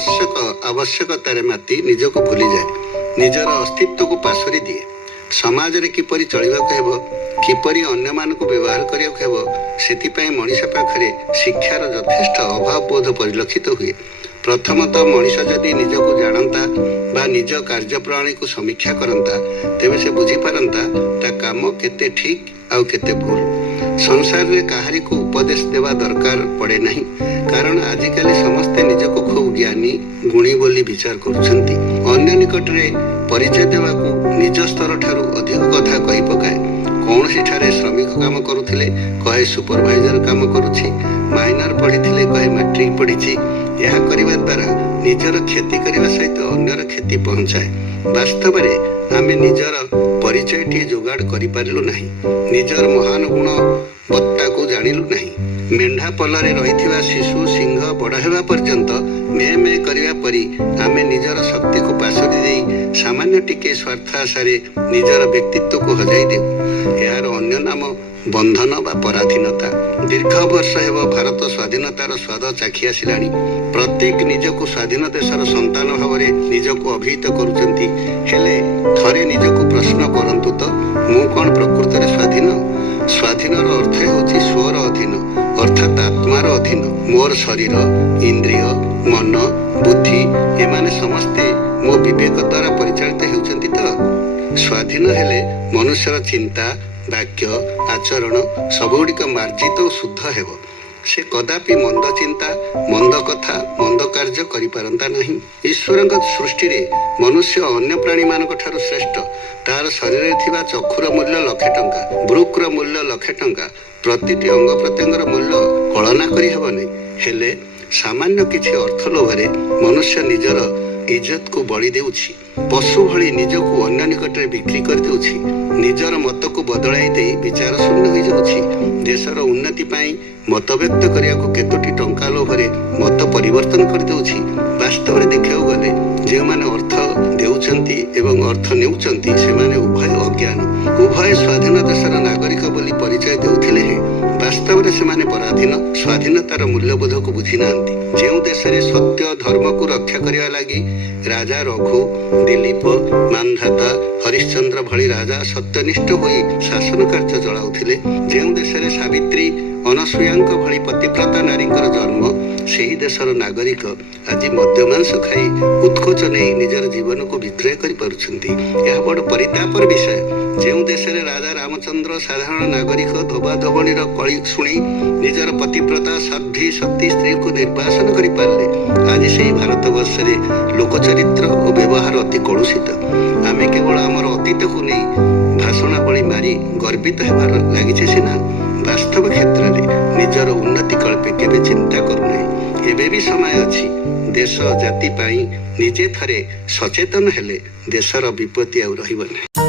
ଆବଶ୍ୟକତାରେ ମାତି ନିଜକୁ ଭୁଲିଯାଏ, ନିଜର ଅସ୍ତିତ୍ୱକୁ ପାସୋରି ଦିଏ। ସମାଜରେ କିପରି ଚଳିବାକୁ ହେବ, କିପରି ଅନ୍ୟମାନଙ୍କୁ ବ୍ୟବହାର କରିବାକୁ ହେବ, ସେଥିପାଇଁ ମଣିଷ ପାଖରେ ଶିକ୍ଷାର ଯଥେଷ୍ଟ ଅଭାବ ବୋଧ ପରିଲକ୍ଷିତ ହୁଏ। ପ୍ରଥମତଃ ମଣିଷ ଯଦି ନିଜକୁ ଜାଣନ୍ତା ବା ନିଜ କାର୍ଯ୍ୟପ୍ରଣାଳୀକୁ ସମୀକ୍ଷା କରନ୍ତା, ତେବେ ସେ ବୁଝିପାରନ୍ତା ତା କାମ କେତେ ଠିକ୍ ଆଉ କେତେ ଭୁଲ। ସଂସାରରେ କାହାରିକୁ ଉପଦେଶ ଦେବା ଦରକାର ପଡ଼େ ନାହିଁ, କାରଣ ଆଜିକାଲି ସମସ୍ତେ ନିଜକୁ ଖୁବ୍ ଜ୍ଞାନୀ ଗୁଣୀ ବୋଲି ବିଚାର କରୁଛନ୍ତି। ଅନ୍ୟ ନିକଟରେ ପରିଚୟ ଦେବାକୁ ନିଜ ସ୍ତର ଠାରୁ ଅଧିକ କଥା କହି ପକାଏ। କୌଣସିଠାରେ ଶ୍ରମିକ କାମ କରୁଥିଲେ କହେ ସୁପରଭାଇଜର କାମ କରୁଛି, ମାଇନର ପଢ଼ିଥିଲେ କହେ ମାଟ୍ରିକ ପଢ଼ିଛି। ଏହା କରିବା ଦ୍ୱାରା ନିଜର କ୍ଷତି କରିବା ସହିତ ଅନ୍ୟର କ୍ଷତି ପହଞ୍ଚାଏ। ବାସ୍ତବରେ ଆମେ ନିଜର ପରିଚୟଟିଏ ଯୋଗାଡ଼ କରିପାରିଲୁ ନାହିଁ, ନିଜର ମହାନ ଗୁଣବତ୍ତାକୁ ଜାଣିଲୁ ନାହିଁ। ମେଣ୍ଢା ପଲରେ ରହିଥିବା ଶିଶୁ ସିଂହ ବଡ଼ ହେବା ପର୍ଯ୍ୟନ୍ତ ମେ ମେ କରିବା ପରି ଆମେ ନିଜର ଶକ୍ତିକୁ ପାସୋରି ଦେଇ ସାମାନ୍ୟ ଟିକେ ସ୍ୱାର୍ଥ ଆଶାରେ ନିଜର ବ୍ୟକ୍ତିତ୍ୱକୁ ହଜାଇ ଦେଉ। ଏହାର ଅନ୍ୟ ନାମ ବନ୍ଧନ ବା ପରାଧୀନତା। ଦୀର୍ଘ ବର୍ଷ ହେବ ଭାରତ ସ୍ୱାଧୀନତାର ସ୍ୱାଦ ଚାଖି ଆସିଲାଣି। ପ୍ରତ୍ୟେକ ନିଜକୁ ସ୍ୱାଧୀନ ଦେଶର ସନ୍ତାନ ଭାବରେ ନିଜକୁ ଅଭିହିତ କରୁଛନ୍ତି। ହେଲେ ଥରେ ନିଜକୁ ପ୍ରଶ୍ନ କରନ୍ତୁ ତ, ମୁଁ କ'ଣ ପ୍ରକୃତରେ ସ୍ୱାଧୀନ? ସ୍ୱାଧୀନର ଅର୍ଥ ହେଉଛି ସ୍ୱର ଅଧୀନ, ଅର୍ଥାତ୍ ଆତ୍ମାର ଅଧୀନ। ମୋର ଶରୀର, ଇନ୍ଦ୍ରିୟ, ମନ, ବୁଦ୍ଧି ଏମାନେ ସମସ୍ତେ ମୋ ବିବେକ ଦ୍ୱାରା ପରିଚାଳିତ ହେଉଛନ୍ତି ତ? ସ୍ୱାଧୀନ ହେଲେ ମନୁଷ୍ୟର ଚିନ୍ତା, ବାକ୍ୟ, ଆଚରଣ ସବୁଗୁଡ଼ିକ ମାର୍ଜିତ ଓ ଶୁଦ୍ଧ ହେବ। ସେ କଦାପି ମନ୍ଦ ଚିନ୍ତା, ମନ୍ଦ କଥା, ମନ୍ଦ କାର୍ଯ୍ୟ କରିପାରନ୍ତା ନାହିଁ। ଈଶ୍ୱରଙ୍କ ସୃଷ୍ଟିରେ ମନୁଷ୍ୟ ଅନ୍ୟ ପ୍ରାଣୀମାନଙ୍କ ଠାରୁ ଶ୍ରେଷ୍ଠ। ତାର ଶରୀରରେ ଥିବା ଚକ୍ଷୁର ମୂଲ୍ୟ 1,00,000 ଟଙ୍କା, ବୃକ୍ର ମୂଲ୍ୟ 1,00,000 ଟଙ୍କା, ପ୍ରତିଟି ଅଙ୍ଗ ପ୍ରତ୍ୟଙ୍ଗର ମୂଲ୍ୟ କଳନା କରିହେବ ନାହିଁ। ହେଲେ ସାମାନ୍ୟ କିଛି ଅର୍ଥ ଲୋଭରେ ମନୁଷ୍ୟ ନିଜର ଇଜ୍ଜତକୁ ବଳି ଦେଉଛି। ପଶୁ ଭଳି ନିଜକୁ ଅନ୍ୟ ନିକଟରେ ବିକ୍ରି କରିଦେଉଛି। ନିଜର ମତକୁ ବଦଳାଇ ଦେଇ ବିଚାର ଶୂନ୍ୟ ହୋଇଯାଉଛି। ଦେଶର ଉନ୍ନତି ପାଇଁ ମତ ବ୍ୟକ୍ତ କରିବାକୁ କେତୋଟି ଟଙ୍କା ଲୋଭରେ ମତ ପରିବର୍ତ୍ତନ କରିଦେଉଛି। ବାସ୍ତବରେ ଦେଖିବାକୁ ଗଲେ ଯେଉଁମାନେ ଅର୍ଥ ଦେଉଛନ୍ତି ଏବଂ ଅର୍ଥ ନେଉଛନ୍ତି, ସେମାନେ ଉଭୟ ଅଜ୍ଞାନ। ଉଭୟ ସ୍ୱାଧୀନ ଦେଶର ନାଗରିକ ବୋଲି ପରିଚୟ ଦେଉଥିଲେ ହେଁ ବାସ୍ତବରେ ସେମାନେ ପରାଧୀନ। ସ୍ୱାଧୀନତାର ମୂଲ୍ୟବୋଧକୁ ବୁଝି ନାହାନ୍ତି। ଯେଉଁ ଦେଶରେ ସତ୍ୟ ଧର୍ମକୁ ରକ୍ଷା କରିବା ଲାଗି ରାଜା ରଘୁ, ଦିଲୀପ, ମାନ୍ଧାତା, ହରିଶ୍ଚନ୍ଦ୍ର ଭଳି ରାଜା ସତ୍ୟନିଷ୍ଠ ହୋଇ ଶାସନ କାର୍ଯ୍ୟ ଚଳାଉଥିଲେ, ଯେଉଁ ଦେଶରେ ସାବିତ୍ରୀ, ଅନସୂୟାଙ୍କ ଭଳି ପତିବ୍ରତା ନାରୀଙ୍କର ଜନ୍ମ, ସେହି ଦେଶର ନାଗରିକ ଆଜି ମଦ୍ୟମାଂସ ଖାଇ ଉତ୍କୋଚ ନେଇ ନିଜର ଜୀବନକୁ ବିକ୍ରୟ କରିପାରୁଛନ୍ତି। ଏହା ବଡ଼ ପରିତାପର ବିଷୟ। ଯେଉଁ ଦେଶରେ ରାଜା ରାମଚନ୍ଦ୍ର ସାଧାରଣ ନାଗରିକ ଧୋବାଧୋବଣୀର କଳି ଶୁଣି ନିଜର ପତିବ୍ରତା ସାଧ୍ୱୀ ସତୀ ସ୍ତ୍ରୀକୁ ନିର୍ବାସନ କରିପାରିଲେ, ଆଜି ସେହି ଭାରତବର୍ଷରେ ଲୋକଚରିତ୍ର ଓ ବ୍ୟବହାର ଅତି କଳୁଷିତ। ଆମେ କେବଳ ଆମର ଅତୀତକୁ ନେଇ ଭାଷଣାବଳୀ ମାରି ଗର୍ବିତ ହେବାର ଲାଗିছে ସିନା, ବାସ୍ତବ କ୍ଷେତ୍ରରେ ନିଜର ଉନ୍ନତି କଳ୍ପେ କେବେ ଚିନ୍ତା କରୁନାହିଁ। ଏବେ ବି ସମୟ ଅଛି। ଦେଶ ଜାତି ପାଇଁ ନିଜେ ଥରେ ସଚେତନ ହେଲେ ଦେଶର ବିପତ୍ତି ଆଉ ରହିବ ନାହିଁ।